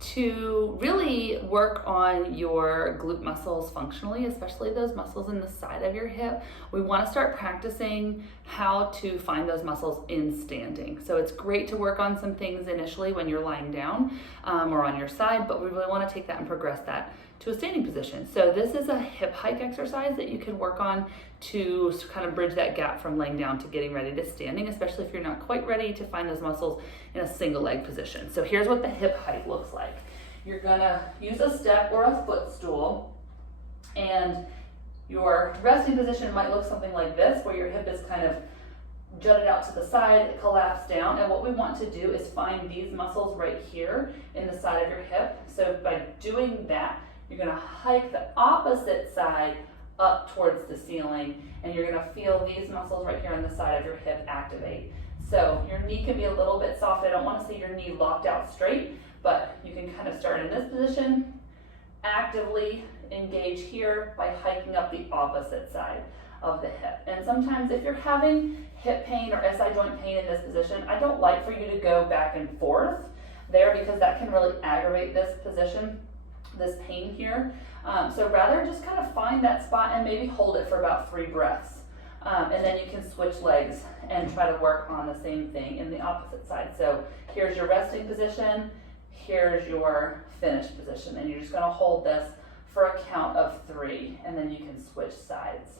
to really work on your glute muscles functionally, especially those muscles in the side of your hip. We want to start practicing how to find those muscles in standing. So it's great to work on some things initially when you're lying down or on your side, but we really want to take that and progress that to a standing position. So this is a hip hike exercise that you can work on to kind of bridge that gap from laying down to getting ready to standing, especially if you're not quite ready to find those muscles in a single leg position. So here's what the hip hike looks like. You're gonna use a step or a footstool, and your resting position might look something like this, where your hip is kind of jutted out to the side, collapsed down, and what we want to do is find these muscles right here in the side of your hip. So by doing that, you're gonna hike the opposite side up towards the ceiling, and you're gonna feel these muscles right here on the side of your hip activate. So your knee can be a little bit soft. I don't wanna see your knee locked out straight, but you can kind of start in this position, actively engage here by hiking up the opposite side of the hip. And sometimes if you're having hip pain or SI joint pain in this position, I don't like for you to go back and forth there, because that can really aggravate this position, this pain here. So rather just kind of find that spot and maybe hold it for about 3 breaths. And then you can switch legs and try to work on the same thing in the opposite side. So here's your resting position, here's your finished position, and you're just gonna hold this for a count of 3, and then you can switch sides.